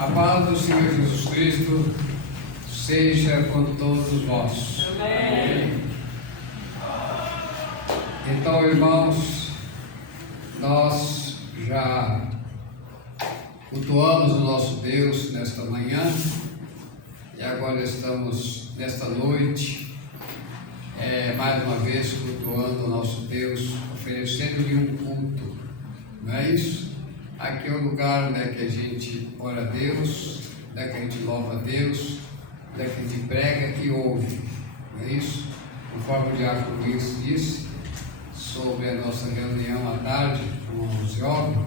A paz do Senhor Jesus Cristo seja com todos vós. Amém. Então, irmãos, nós já cultuamos o nosso Deus nesta manhã e agora estamos nesta noite, mais uma vez cultuando o nosso Deus, oferecendo-lhe um culto, não é isso? Aqui é o lugar onde que a gente ora a Deus, onde que a gente louva a Deus, onde que a gente prega e ouve, não é isso? Conforme o diácono Luiz disse sobre a nossa reunião à tarde com os jovens,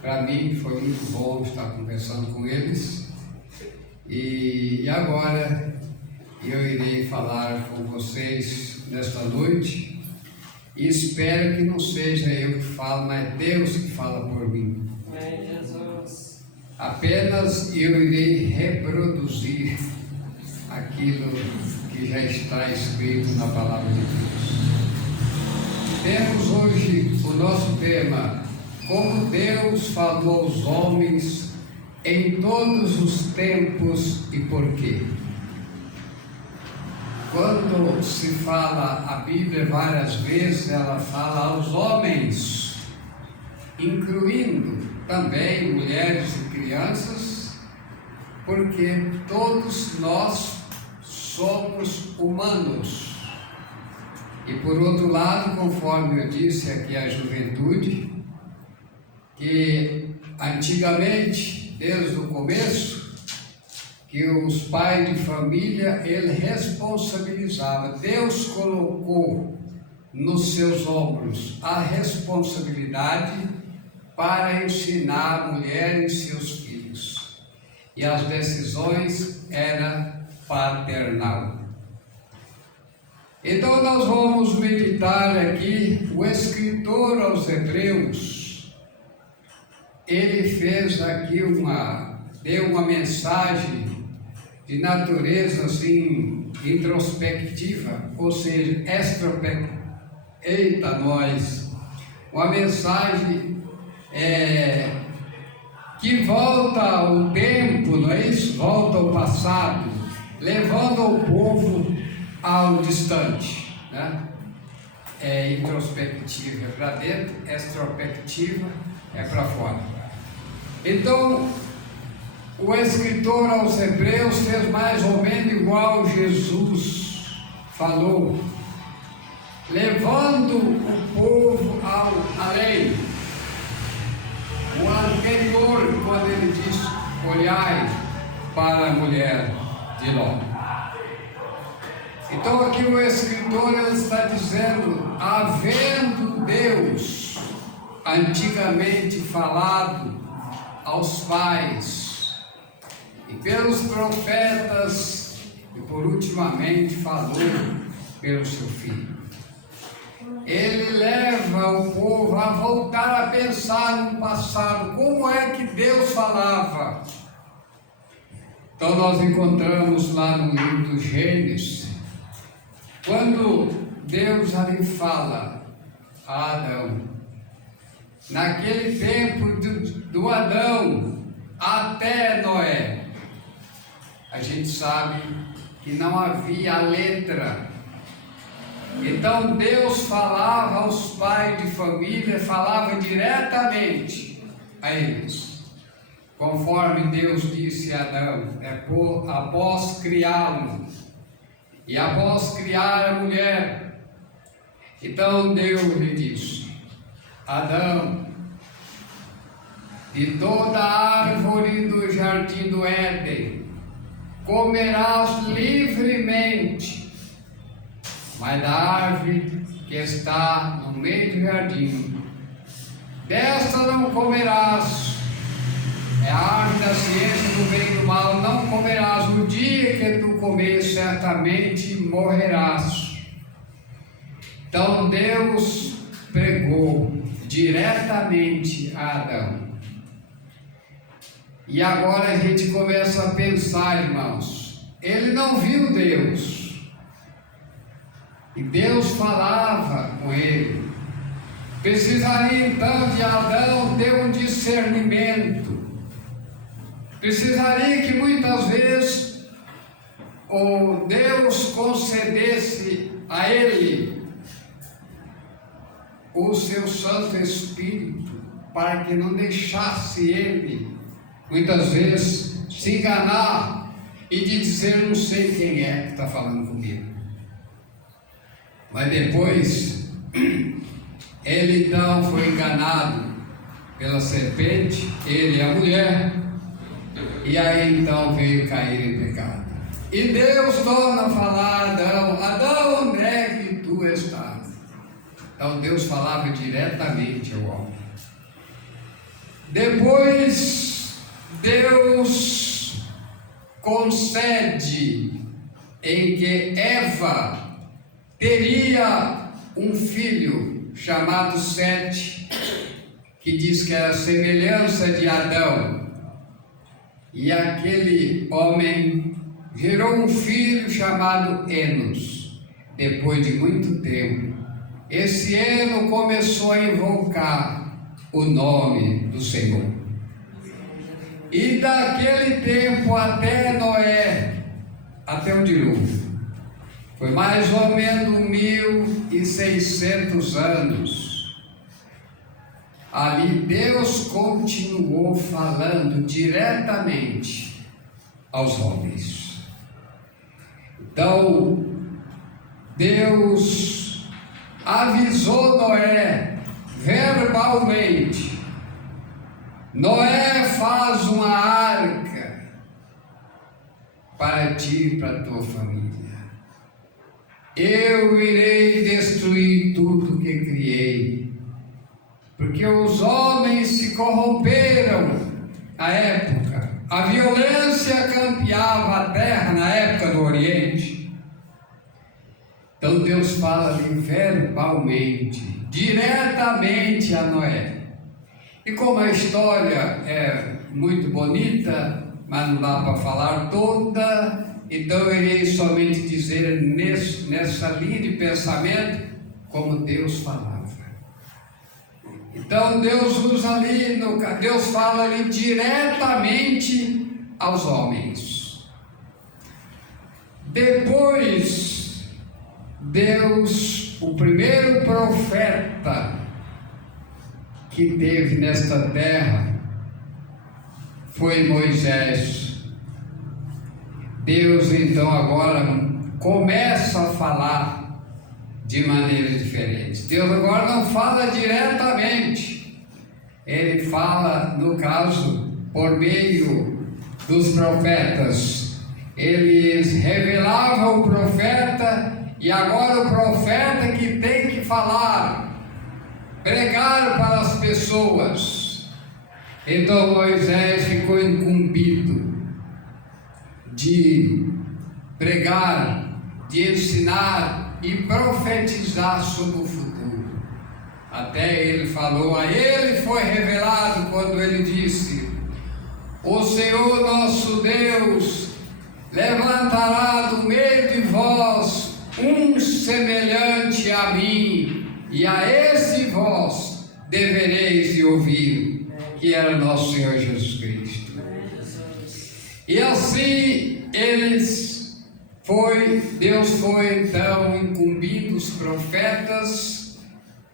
para mim foi muito bom estar conversando com eles e agora eu irei falar com vocês nesta noite. E espero que não seja eu que falo, mas Deus que fala por mim. Amém, Jesus. Apenas eu irei reproduzir aquilo que já está escrito na palavra de Deus. Temos hoje o nosso tema: como Deus falou aos homens em todos os tempos e por quê. Quando se fala a Bíblia várias vezes, ela fala aos homens, incluindo também mulheres e crianças, porque todos nós somos humanos. E por outro lado, conforme eu disse aqui à juventude, que antigamente, desde o começo, que os pais de família, ele responsabilizava. Deus colocou nos seus ombros a responsabilidade para ensinar a mulher e seus filhos. E as decisões eram paternal. Então nós vamos meditar aqui, o escritor aos Hebreus, ele fez aqui deu uma mensagem de natureza assim introspectiva, ou seja, uma mensagem que volta ao tempo, não é isso? Volta ao passado, levando o povo ao distante, né? Introspectiva é para dentro, extrospectiva é para fora. Então, o escritor aos Hebreus fez mais ou menos igual Jesus falou, levando o povo além. O anterior, quando ele diz: olhai para a mulher de Ló. Então aqui o escritor ele está dizendo, havendo Deus antigamente falado aos pais e pelos profetas, e por ultimamente falou pelo seu Filho. Ele leva o povo a voltar a pensar no passado, como é que Deus falava. Então nós encontramos lá no livro do Gênesis, quando Deus ali fala a Adão, naquele tempo do Adão até Noé, a gente sabe que não havia a letra. Então Deus falava aos pais de família, falava diretamente a eles, conforme Deus disse a Adão, após criá-lo e após criar a mulher. Então Deus lhe disse: Adão, de toda a árvore do jardim do Éden comerás livremente, mas da árvore que está no meio do jardim, desta não comerás. É a árvore da ciência do bem e do mal, não comerás. No dia que tu comer, certamente morrerás. Então Deus pregou diretamente a Adão. E agora a gente começa a pensar, irmãos, ele não viu Deus, e Deus falava com ele. Precisaria então de Adão ter um discernimento precisaria que muitas vezes o Deus concedesse a ele o seu Santo Espírito, para que não deixasse ele, muitas vezes, se enganar e de dizer: não sei quem é que está falando comigo. Mas depois, ele então foi enganado pela serpente, ele e a mulher, e aí então veio cair em pecado. E Deus torna a falar a Adão: Adão, onde é que tu estás? Então Deus falava diretamente ao homem. Depois Deus concede em que Eva teria um filho chamado Sete, que diz que era a semelhança de Adão. E aquele homem gerou um filho chamado Enos. Depois de muito tempo, esse Eno começou a invocar o nome do Senhor. E daquele tempo até Noé, até o dilúvio, foi mais ou menos 1.600 anos. Ali Deus continuou falando diretamente aos homens. Então, Deus avisou Noé verbalmente: Noé, faz uma arca para ti e para a tua família. Eu irei destruir tudo que criei, porque os homens se corromperam à época. A violência campeava a terra na época do Oriente. Então Deus fala ali verbalmente, diretamente a Noé. E como a história é muito bonita, mas não dá para falar toda, então eu irei somente dizer nessa linha de pensamento como Deus falava. Então Deus usa ali, Deus fala ali diretamente aos homens. Depois, Deus, o primeiro profeta que teve nesta terra foi Moisés. Deus então agora começa a falar de maneira diferente. Deus agora não fala diretamente, Ele fala, no caso, por meio dos profetas. Eles revelavam o profeta, e agora o profeta que tem que falar, pregar para as pessoas. Então Moisés ficou incumbido de pregar, de ensinar e profetizar sobre o futuro. Até ele falou, a ele foi revelado quando ele disse: o Senhor nosso Deus levantará do meio de vós um semelhante a mim, e a esse vós devereis de ouvir, que era nosso Senhor Jesus Cristo. E assim Deus foi então incumbindo os profetas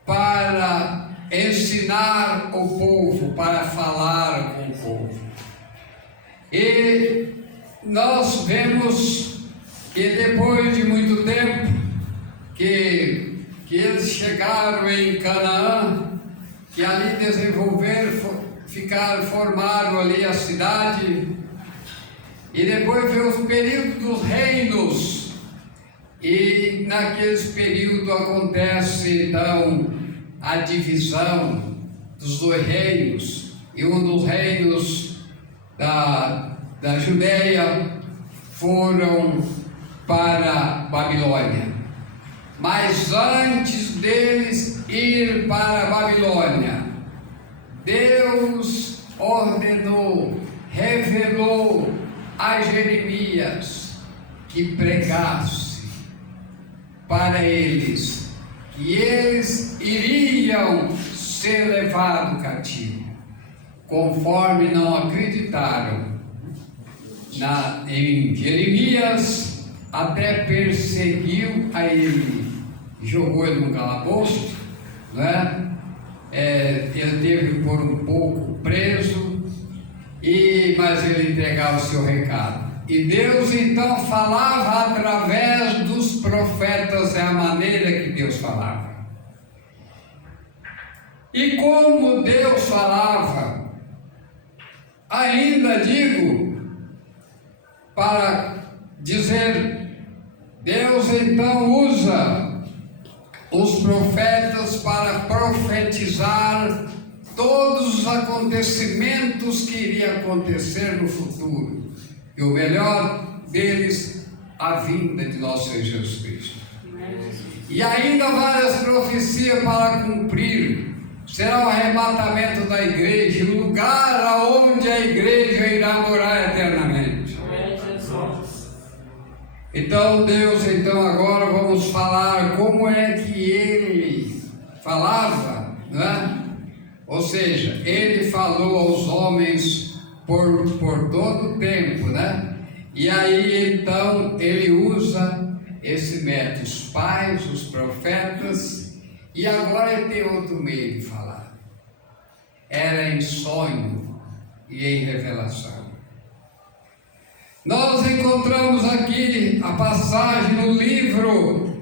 para ensinar o povo, para falar com o povo. E nós vemos que depois de muito tempo que eles chegaram em Canaã, que ali desenvolveram, formaram ali a cidade, e depois veio os períodos dos reinos, e naqueles períodos acontece então a divisão dos dois reinos, e um dos reinos da Judeia foram para Babilônia. Mas antes deles ir para a Babilônia, Deus ordenou, revelou a Jeremias que pregasse para eles, que eles iriam ser levados cativo. Conforme não acreditaram, em Jeremias, até perseguiu a ele, jogou ele num calabouço, não é? Ele teve por um pouco preso, mas ele entregava o seu recado. E Deus então falava através dos profetas, é a maneira que Deus falava. E como Deus falava, ainda digo, para dizer, Deus então usa os profetas para profetizar todos os acontecimentos que iriam acontecer no futuro. E o melhor deles, a vinda de nosso Senhor Jesus Cristo. E ainda várias profecias para cumprir. Será o arrebatamento da igreja, o lugar aonde a igreja irá morar eternamente. Então Deus, agora vamos falar como é que Ele falava, não é? Ou seja, Ele falou aos homens por todo o tempo, né? E aí então Ele usa esse método, os pais, os profetas, e agora Ele tem outro meio de falar. Era em sonho e em revelação. Nós encontramos aqui a passagem no livro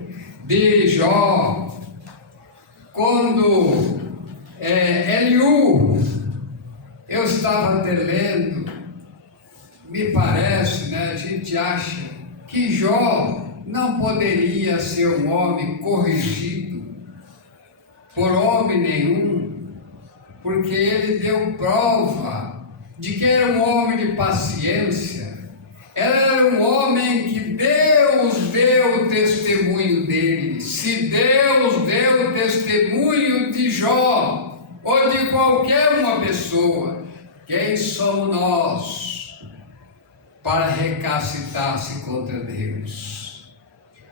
de Jó, quando Eliú, eu estava até lendo, me parece, né, a gente acha que Jó não poderia ser um homem corrigido por homem nenhum, porque ele deu prova de que era um homem de paciência. Era um homem que Deus deu o testemunho dele. Se Deus deu o testemunho de Jó, ou de qualquer uma pessoa, quem somos nós para recacitar-se contra Deus?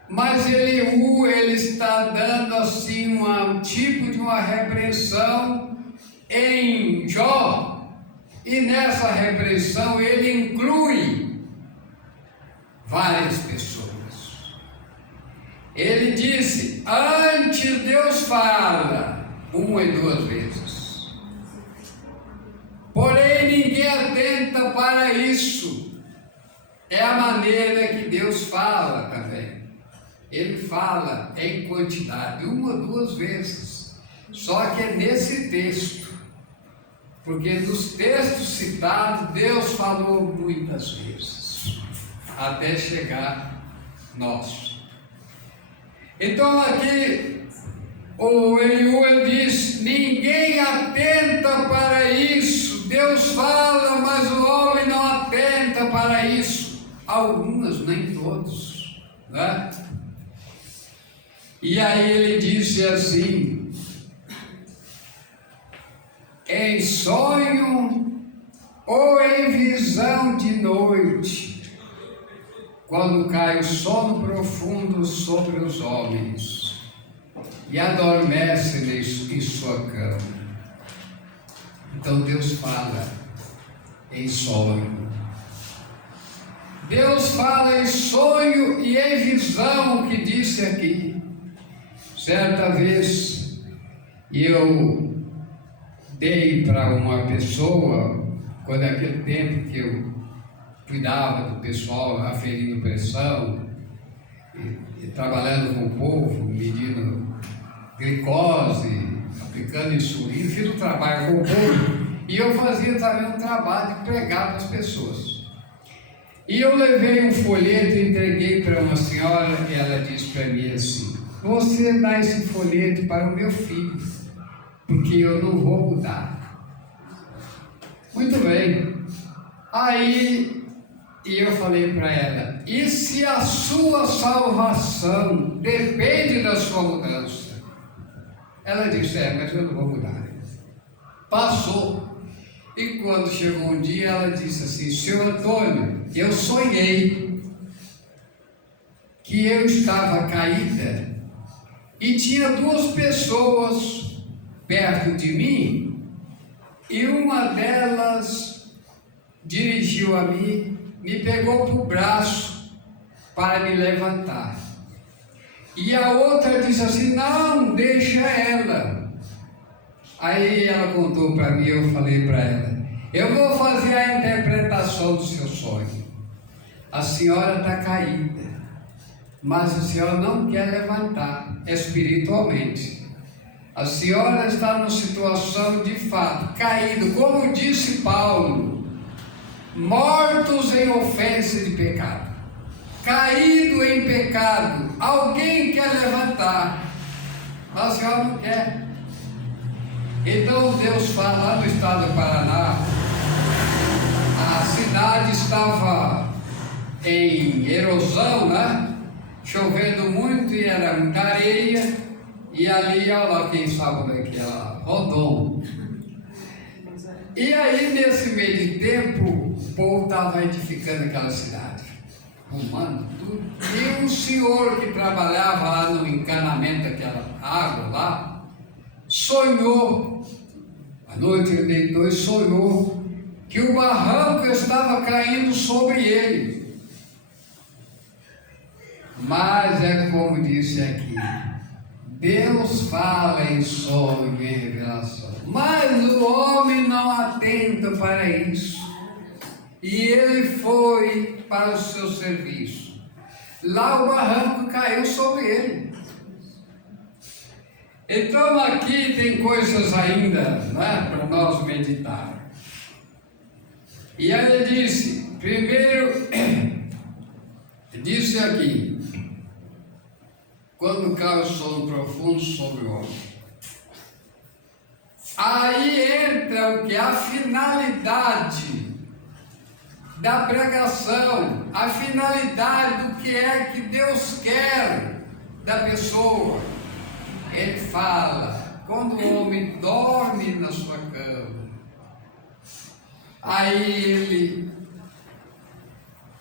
Mas Eliú, ele está dando assim um tipo de uma repreensão em Jó, e nessa repreensão ele inclui várias pessoas. Ele disse, antes Deus fala, uma e duas vezes, porém ninguém atenta para isso. É a maneira que Deus fala também. Ele fala em quantidade, uma ou duas vezes, só que é nesse texto, porque nos textos citados Deus falou muitas vezes, até chegar nós. Então aqui o Eliú diz, ninguém atenta para isso. Deus fala, mas o homem não atenta para isso. Algumas, nem todos, né? E aí ele disse assim, em sonho ou em visão de noite, quando cai o sono profundo sobre os homens e adormecem em sua cama. Então Deus fala em sonho. Deus fala em sonho e em visão, que disse aqui. Certa vez eu dei para uma pessoa, quando é aquele tempo que eu cuidava do pessoal, aferindo pressão, e trabalhando com o povo, medindo glicose, aplicando insulina, fiz um trabalho com o povo, e eu fazia também um trabalho de pregar para as pessoas. E eu levei um folheto e entreguei para uma senhora, e ela disse para mim assim, você dá esse folheto para o meu filho, porque eu não vou mudar. Muito bem. Aí, e eu falei para ela, e se a sua salvação depende da sua mudança? Ela disse, mas eu não vou mudar. Passou. E quando chegou um dia, ela disse assim, senhor Antônio, eu sonhei que eu estava caída e tinha duas pessoas perto de mim, e uma delas dirigiu a mim me pegou para o braço para me levantar. E a outra disse assim: não, deixa ela. Aí ela contou para mim, eu falei para ela: eu vou fazer a interpretação do seu sonho. A senhora está caída, mas a senhora não quer levantar espiritualmente. A senhora está numa situação de fato, caído, como disse Paulo, mortos em ofensa de pecado, caído em pecado. Alguém quer levantar, mas a senhora não quer. Então Deus fala, lá no estado do Paraná, a cidade estava em erosão, né? Chovendo muito e era muita areia, e ali, olha lá, quem sabe daqui, Rodon. E aí, nesse meio de tempo, o povo estava edificando aquela cidade, arrumando tudo. E um senhor que trabalhava lá no encanamento daquela água lá, sonhou, à noite ele deitou e sonhou que o barranco estava caindo sobre ele. Mas é como disse aqui, Deus fala em sonho e em revelação, mas o homem não atenta para isso. E ele foi para o seu serviço. Lá o barranco caiu sobre ele. Então aqui tem coisas ainda, né, para nós meditar. E aí ele disse, primeiro, disse aqui, quando cai o sono profundo sobre o homem. Aí entra o que? A finalidade da pregação, a finalidade do que é que Deus quer da pessoa. Ele fala, quando o homem dorme na sua cama, aí ele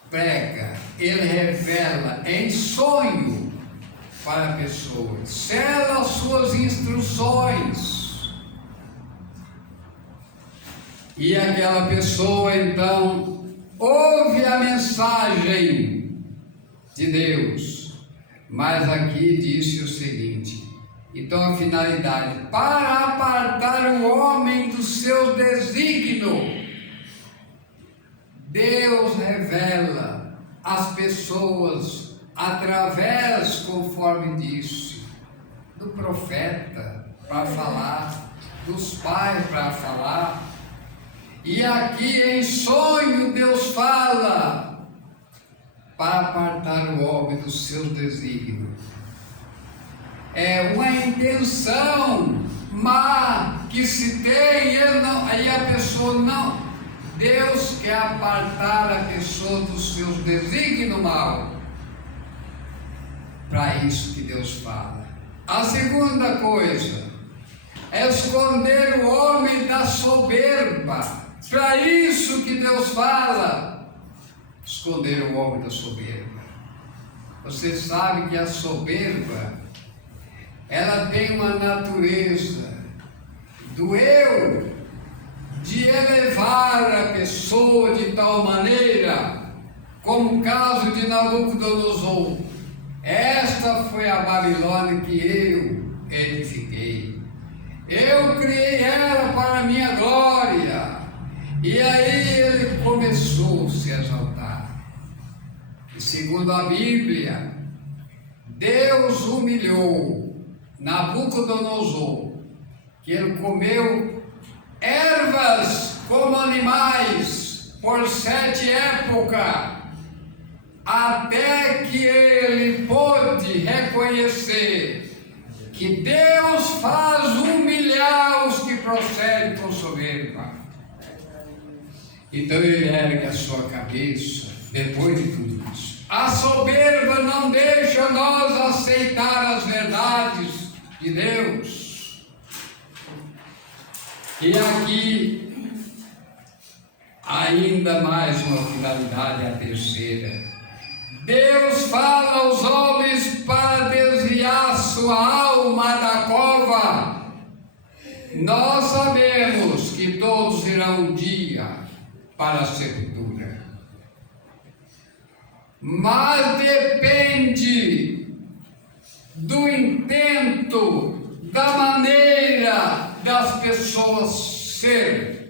prega, ele revela em sonho para a pessoa, sela as suas instruções, e aquela pessoa então ouve a mensagem de Deus. Mas aqui disse o seguinte, então a finalidade, para apartar o homem do seu desígnio. Deus revela às pessoas através, conforme disse, do profeta para falar, dos pais para falar, e aqui em sonho Deus fala para apartar o homem dos seus desígnios. É uma intenção má que se tem, aí a pessoa não. Deus quer apartar a pessoa dos seus desígnios maus. Para isso que Deus fala. A segunda coisa é esconder o homem da soberba. Para isso que Deus fala, esconder o homem da soberba. Você sabe que a soberba, ela tem uma natureza do eu, de elevar a pessoa de tal maneira, como o caso de Nabucodonosor. Esta foi a Babilônia que eu edifiquei. Eu criei ela para a minha glória. E aí ele começou a se exaltar. E segundo a Bíblia, Deus humilhou Nabucodonosor, que ele comeu ervas como animais por 7 épocas, até que ele pôde reconhecer que Deus faz humilhar os que procedem com soberba. Então ele ergue a sua cabeça depois de tudo isso. A soberba não deixa nós aceitar as verdades de Deus. E aqui, ainda mais uma finalidade, a terceira. Deus fala aos homens para desviar sua alma da cova. Nós sabemos que todos irão um dia para a sepultura. mas depende do intento, da maneira das pessoas serem.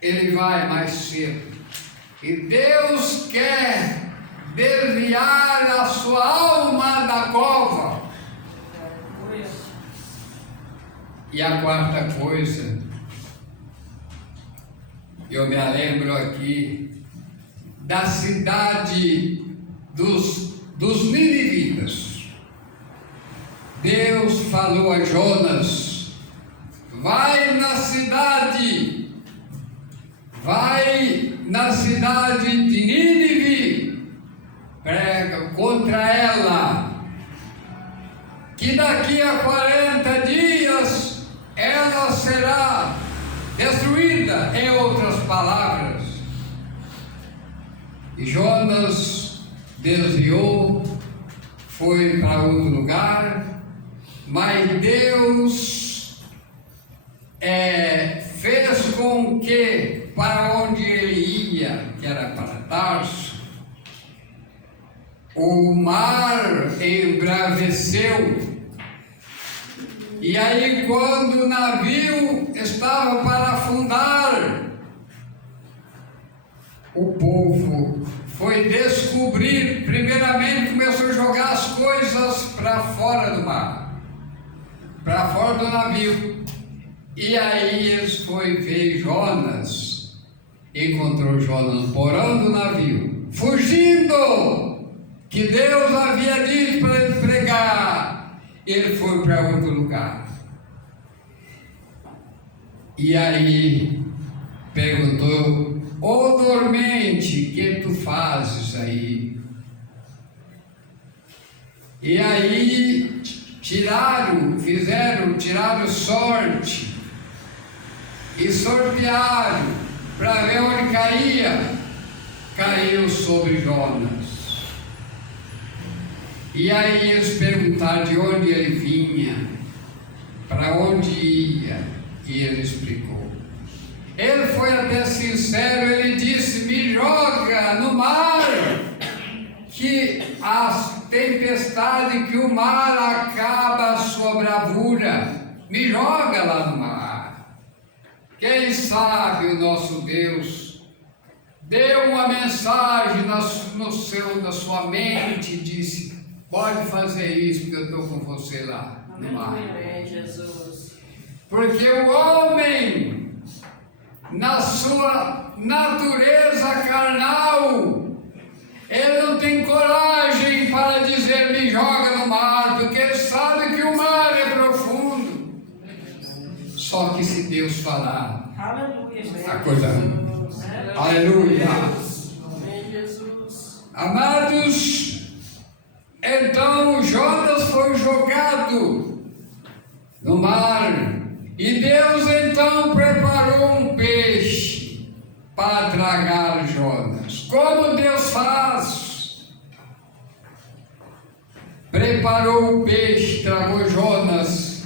Ele vai mais cedo. E Deus quer desviar a sua alma da cova. E a quarta coisa, eu me lembro aqui da cidade dos ninivitas. Deus falou a Jonas: vai na cidade de Nínive, prega contra ela, que daqui a 40 dias ela será destruída. Em outras palavras, e Jonas desviou, foi para outro lugar, mas Deus fez com que para onde ele ia, que era para Tarso, o mar embraveceu. E aí, quando o navio estava para afundar, o povo foi descobrir, primeiramente começou a jogar as coisas para fora do mar, para fora do navio. E aí eles foi ver Jonas, encontrou Jonas no porão do navio, fugindo, que Deus havia dito para ele pregar. Ele foi para outro lugar. E aí perguntou: ô dormente, que tu fazes aí? E aí tiraram sorte e sortearam para ver onde caía. Caiu sobre Jonas. E aí eles perguntaram de onde ele vinha, para onde ia, e ele explicou. Ele foi até sincero, ele disse: me joga no mar, que as tempestades, que o mar acaba a sua bravura, me joga lá no mar. Quem sabe o nosso Deus deu uma mensagem na sua mente e disse: pode fazer isso, porque eu estou com você lá no mar. Porque o homem, na sua natureza carnal, ele não tem coragem para dizer: me joga no mar, porque ele sabe que o mar é profundo. Só que se Deus falar, a coisa. Aleluia. Amados, então Jonas foi jogado no mar, e Deus então preparou um peixe para tragar Jonas. Como Deus faz? Preparou o peixe, tragou Jonas,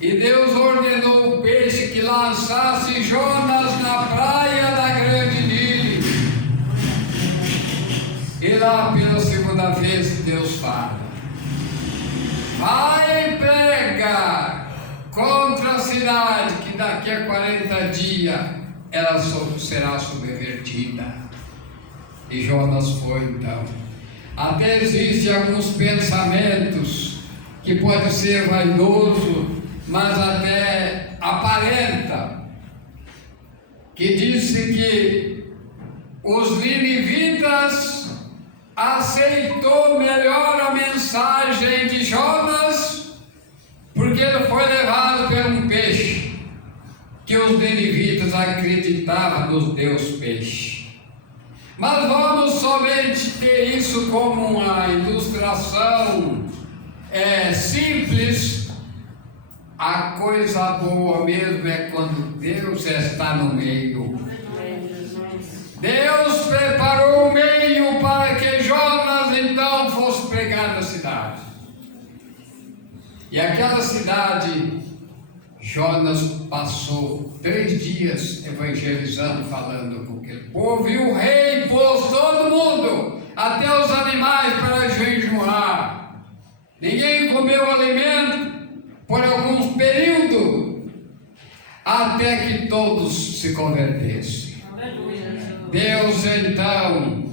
e Deus ordenou o peixe que lançasse Jonas na praia da grande Nínive. E lá pela segunda vez Deus fala: vai pregar contra a cidade, que daqui a 40 dias ela será subvertida. E Jonas foi então. Até existem alguns pensamentos que pode ser vaidoso, mas até aparenta, que disse que os ninivitas aceitou melhor a mensagem de Jonas, porque ele foi levado por um peixe, que os ninivitas acreditavam nos deus peixe. Mas vamos somente ter isso como uma ilustração simples. A coisa boa mesmo é quando Deus está no meio. Deus preparou o meio para que Jonas então fosse pregar na cidade. E aquela cidade, Jonas passou 3 dias evangelizando, falando com aquele povo, e o rei pôs todo mundo, até os animais, para jejuar. Ninguém comeu alimento por algum período, até que todos se convertessem. Deus, então,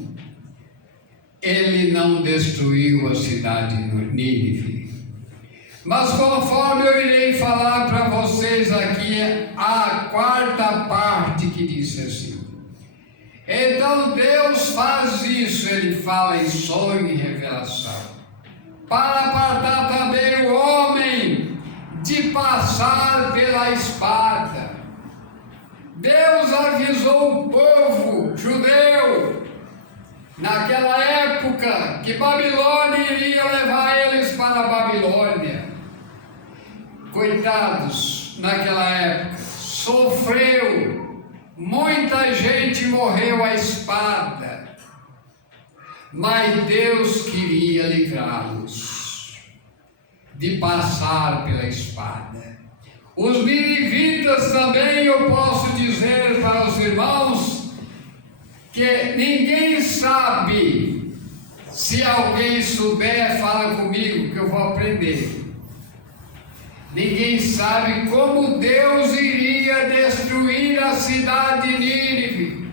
Ele não destruiu a cidade de Nínive. Mas conforme eu irei falar para vocês aqui, a 4ª parte que diz assim. Então Deus faz isso, Ele fala em sonho e revelação, para apartar também o homem de passar pela espada. Deus avisou o povo judeu, naquela época, que Babilônia iria levar eles para a Babilônia. Coitados, naquela época, sofreu, muita gente morreu à espada, mas Deus queria livrá-los de passar pela espada. Os ninivitas também, eu posso dizer para os irmãos, que ninguém sabe. Se alguém souber, fala comigo que eu vou aprender. Ninguém sabe como Deus iria destruir a cidade de Nínive,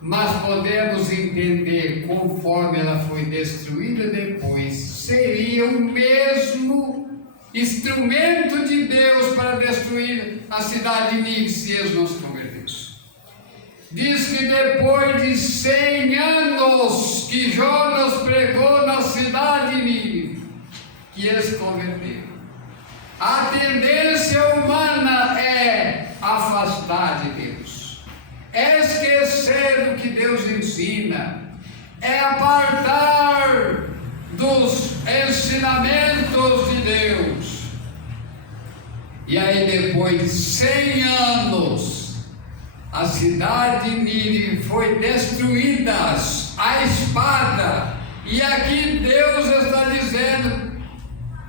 mas podemos entender, conforme ela foi destruída depois, seria o mesmo instrumento de Deus para destruir a cidade de Nínive, se eles não se convertessem. Diz que depois de 100 anos que Jonas pregou na cidade de Nínive, que eles se converteram. A tendência humana é afastar de Deus, é esquecer do que Deus ensina, é apartar dos ensinamentos de Deus. E aí, depois de 100 anos, a cidade de Nínive foi destruída à espada. E aqui Deus está dizendo,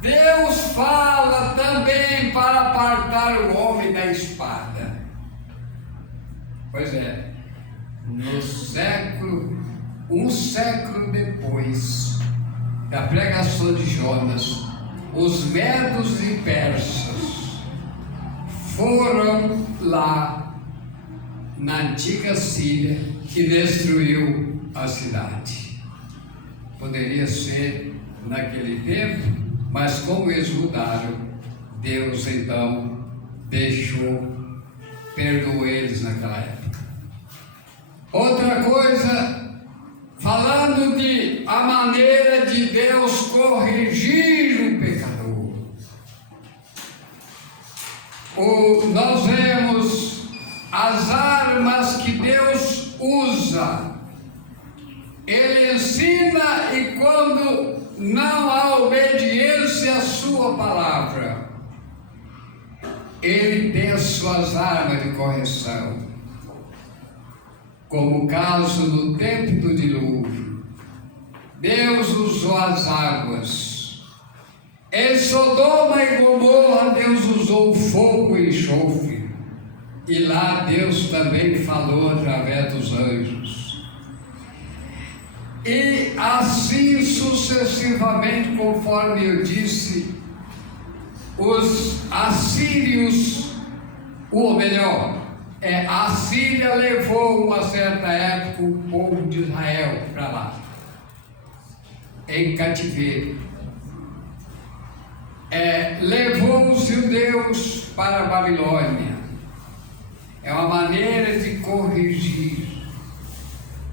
Deus fala também para apartar o homem da espada. Pois é, um século depois da pregação de Jonas, os medos e persas foram lá na antiga Síria, que destruiu a cidade. Poderia ser naquele tempo, mas como eles mudaram, Deus então perdoou eles naquela época. Outra coisa, falando de a maneira de Deus corrigir o pecador. Nós vemos as armas que Deus usa. Ele ensina, e quando não há obediência à sua palavra, Ele tem as suas armas de correção. Como o caso no tempo do dilúvio, Deus usou as águas. Em Sodoma e Gomorra, Deus usou o fogo e enxofre. E lá Deus também falou através dos anjos. E assim sucessivamente, conforme eu disse, os assírios, ou melhor, a Síria levou uma certa época o povo de Israel para lá, em cativeiro. Levou os judeus para a Babilônia. É uma maneira de corrigir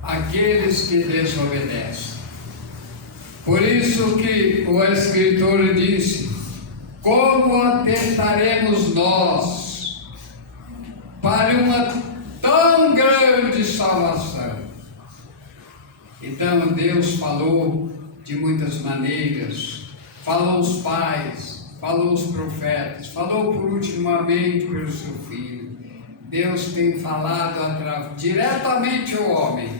aqueles que desobedecem. Por isso que o escritor disse: como atentaremos nós para uma tão grande salvação? Então Deus falou de muitas maneiras, falou os pais, falou os profetas, falou por ultimamente pelo seu Filho. Deus tem falado diretamente ao homem.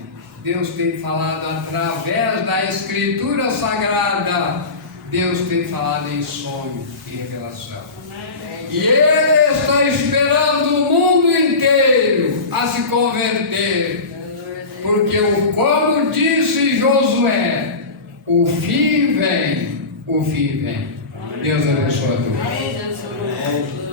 Deus tem falado através da Escritura Sagrada. Deus tem falado em sonho e revelação. E Ele está esperando o mundo inteiro a se converter. Porque, como disse Josué, o fim vem, o fim vem. Deus abençoe a todos. Amém.